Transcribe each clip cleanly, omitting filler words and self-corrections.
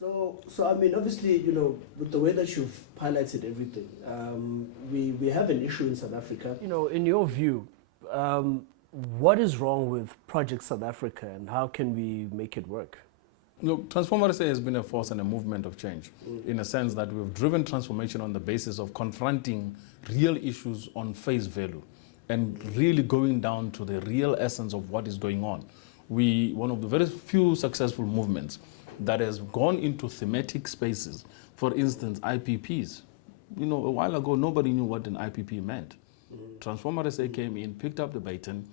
So I mean, obviously, with the way that you've highlighted everything, we have an issue in South Africa. In your view, what is wrong with Project South Africa, and how can we make it work? Look, TransformRSA has been a force and a movement of change, in a sense that we've driven transformation on the basis of confronting real issues on face value and really going down to the real essence of what is going on. One of the very few successful movements that has gone into thematic spaces, for instance, IPPs. A while ago, nobody knew what an IPP meant. TransformRSA came in, picked up the baton,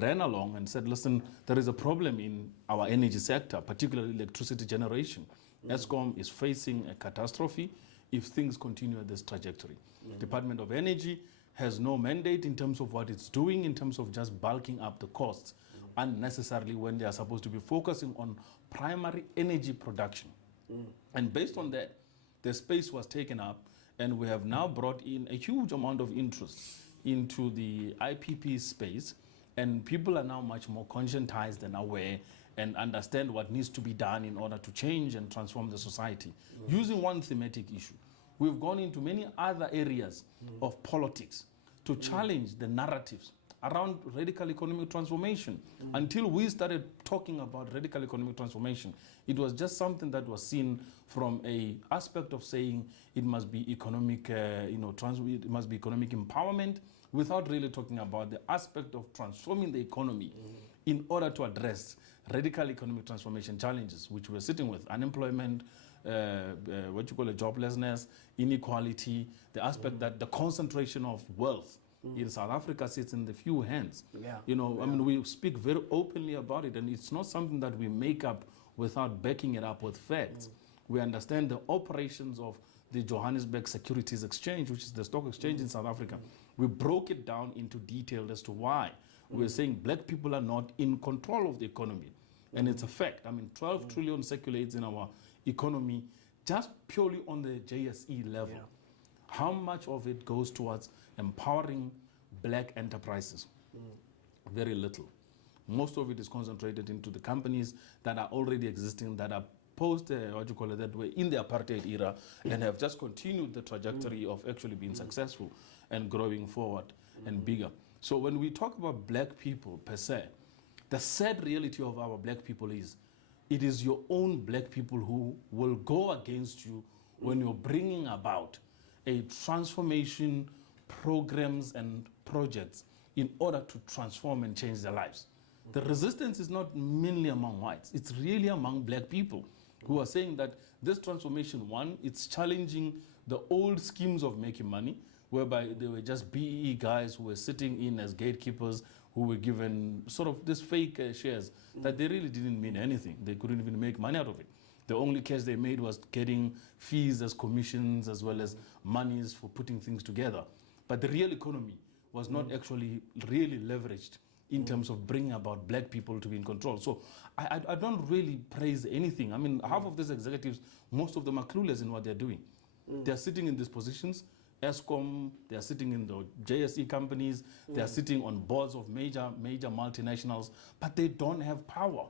ran along and said, listen, there is a problem in our energy sector, particularly electricity generation. Eskom is facing a catastrophe if things continue at this trajectory. Department of Energy has no mandate in terms of what it's doing, in terms of just bulking up the costs unnecessarily when they are supposed to be focusing on primary energy production. And based on that, the space was taken up, and we have now brought in a huge amount of interest into the IPP space, and people are now much more conscientized and aware and understand what needs to be done in order to change and transform the society. Using one thematic issue, we've gone into many other areas of politics to challenge the narratives around radical economic transformation. Until we started talking about radical economic transformation, it was just something that was seen from an aspect of saying it must be economic, it must be economic empowerment, without really talking about the aspect of transforming the economy in order to address radical economic transformation challenges, which we're sitting with: unemployment, joblessness, inequality, the aspect that the concentration of wealth in South Africa sits in the few hands. I mean, we speak very openly about it, and it's not something that we make up without backing it up with facts. We understand the operations of the Johannesburg Securities Exchange, which is the stock exchange in South Africa. We broke it down into detail as to why we're saying black people are not in control of the economy. And it's a fact. I mean, 12 trillion circulates in our economy just purely on the JSE level. How much of it goes towards empowering black enterprises? Very little. Most of it is concentrated into the companies that are already existing, that are post, that were in the apartheid era and have just continued the trajectory of actually being successful and growing forward and bigger. So when we talk about black people per se, the sad reality of our black people is it is your own black people who will go against you when you're bringing about a transformation programs and projects in order to transform and change their lives. The resistance is not mainly among whites, it's really among black people who are saying that this transformation, one, it's challenging the old schemes of making money, whereby they were just BEE guys who were sitting in as gatekeepers, who were given sort of this fake shares that they really didn't mean anything. They couldn't even make money out of it. The only cash they made was getting fees as commissions as well as monies for putting things together. But the real economy was not actually really leveraged in terms of bringing about black people to be in control. So I don't really praise anything. I mean, half of these executives, most of them are clueless in what they're doing. They're sitting in these positions. Eskom, they are sitting in the JSE companies, they are sitting on boards of major multinationals, but they don't have power.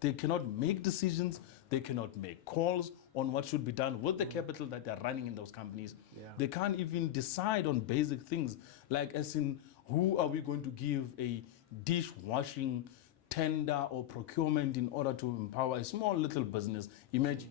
They cannot make decisions, they cannot make calls on what should be done with the capital that they're running in those companies. They can't even decide on basic things, like as in, who are we going to give a dishwashing tender or procurement in order to empower a small little business? Imagine.